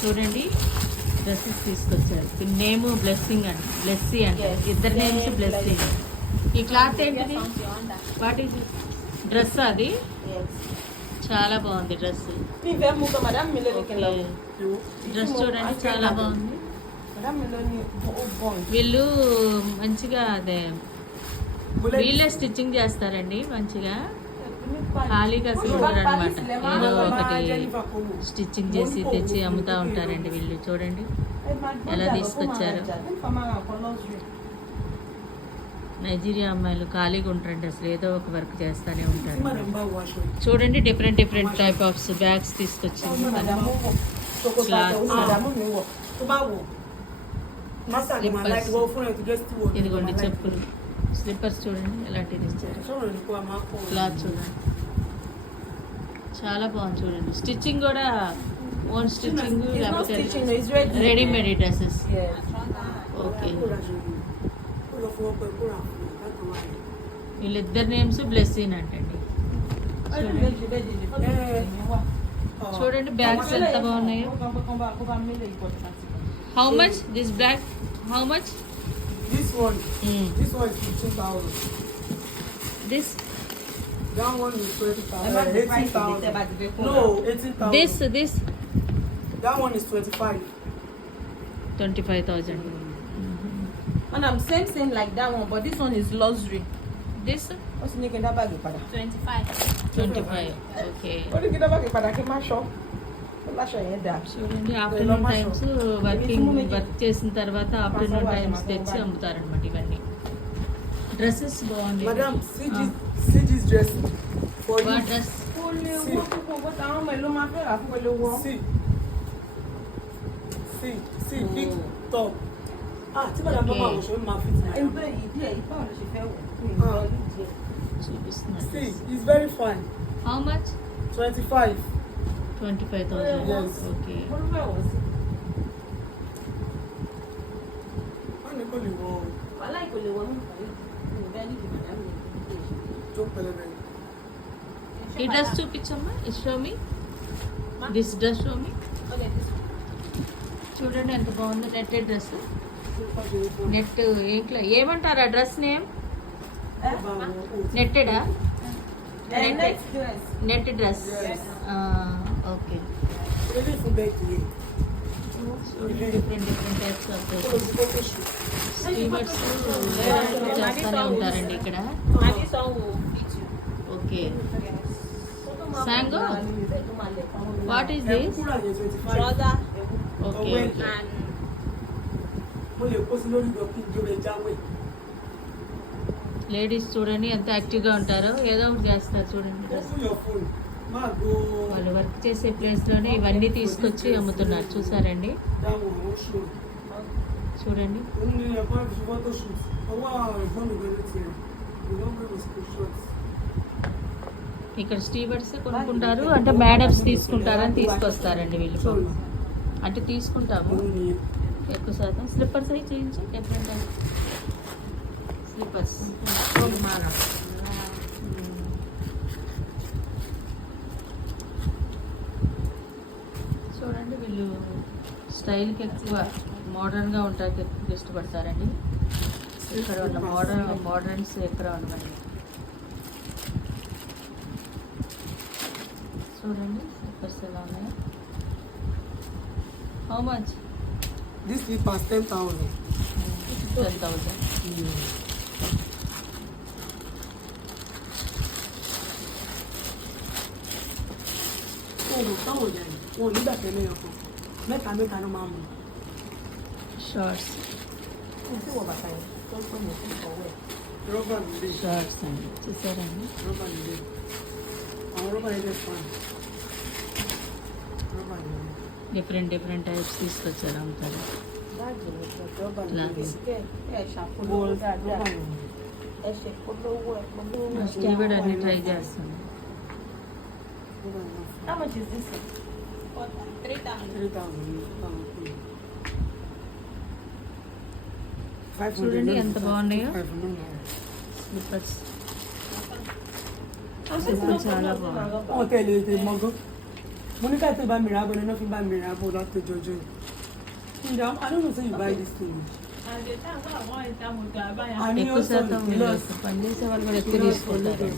చూడండి డ్రెస్సెస్ తీసుకొచ్చారు. Name blessing అండి, బ్లెస్సీ అంటే ఇద్దరు నేమ్స్ బ్లెస్సింగ్. ఈ క్లాత్ ఏంటిది? What is dress? అది చాలా బాగుంది డ్రెస్. డ్రెస్ చూడండి చాలా బాగుంది. వీళ్ళు మంచిగా అదే వీళ్ళే స్టిచ్చింగ్ చేస్తారండి మంచిగా. ఖాళీగా అసలు అనమాట. ఏదో ఒకటి స్టిచ్చింగ్ చేసి తెచ్చి అమ్ముతూ ఉంటారండి వీళ్ళు. చూడండి ఎలా తీసుకొచ్చారు. నైజీరియా అమ్మాయిలు ఖాళీగా ఉంటారండి, అసలు ఏదో ఒక వర్క్ చేస్తూనే ఉంటారు. చూడండి different different type of bags తీసుకొచ్చింది. ఇదిగోండి చెప్పులు, స్లిప్పర్స్ చూడండి ఎలాంటిది ఇచ్చారు. క్లాత్ చూడండి చాలా బాగుంది. చూడండి స్టిచ్చింగ్ కూడా ఓన్ స్టిచ్చింగ్ లేకపోతే రెడీమేడ్ డ్రెస్సెస్. ఓకే, వీళ్ళిద్దరు నేమ్స్ బ్లెస్సింగ్ అంటండి. చూడండి బ్యాగ్స్ ఎంత బాగున్నాయో. How much this bag? How much? This one is 15,000. This? That one is 20,000. 18,000. No, 18,000. This? That one is 25. 25,000. And I'm same like that one, but this one is luxury. This? What's the name of that bag? 25. 25. Okay. What do you get that bag? Keep my shop. చూడండి afternoon times work చేసిన తర్వాత afternoon times తెచ్చి అమ్ముతారనమాట ఇవన్నీ. డ్రెస్సెస్ బాగుంది. Madam, see this dress for you. What dress? See, big top. Tí madam bá máa wọ̀ ṣe máa fit my hand. చూపిస్తున్నారు. See, it's very fine. How much? 25. 25,000. Yes. Okay. ఈ dress చూపించమ్మా. Show me this dress, show me. చూడండి ఎంత బాగుందో. Netted dress. Net ఏంట్లో ఏమంటారు ఆ dress name? నెట్టెడా? Net dress. Okay. Different different types of dresses. స్టీవర్స్ చేస్తూనే ఉంటారండి ఇక్కడ. ఓకే. సాంగో what is this? Okay. Ladies చూడండి ఎంత యాక్టివ్గా ఉంటారో, ఏదో ఒకటి చేస్తారు. చూడండి వాళ్ళు వర్క్ చేసే ప్లేస్లోనే ఇవన్నీ తీసుకొచ్చి అమ్ముతున్నారు. చూసారండి చూడండి. ఇక్కడ స్టీవర్స్ కొనుక్కుంటారు అంటే మేడమ్స్ తీసుకుంటారని తీసుకొస్తారండి వీళ్ళు. అంటే తీసుకుంటాము ఎక్కువ శాతం. స్లిప్పర్స్ అవి చేయించి డిఫరెంట్ స్లిప్పర్స్. చూడండి వీళ్ళు స్టైల్కి ఎక్కువ మోడర్న్గా ఉంటానికి ఎక్కువ ఇష్టపడతారండి. ఇక్కడ ఉన్న మోడర్న్స్ ఎక్కడ ఉండవండి. చూడండి స్లిప్పర్స్ ఎలా ఉన్నాయో. How much? This slippers 10,000. 10,000. Shorts. Shorts అండి చూసారండి. డిఫరెంట్ డిఫరెంట్ టైప్స్ తీసుకొచ్చారు అమ్ముతారు. స్టీవర్డ్ అన్ని ట్రై చేస్తాను. How much is this? 3,000. చూడండి ఎంత బాగున్నాయో స్లిప్పర్స్. స్లిప్పర్ చాలా బాగుంది. Monica to buy Mirabo, and nothing by Mirabo, not to Jojo. I don't know, say you buy this thing. And the time when I want it, I'm going to buy And you ఎక్కువ also శాతం lost. పనిచేసే వాళ్ళు కూడా ఎక్కువ తీసుకుంటారు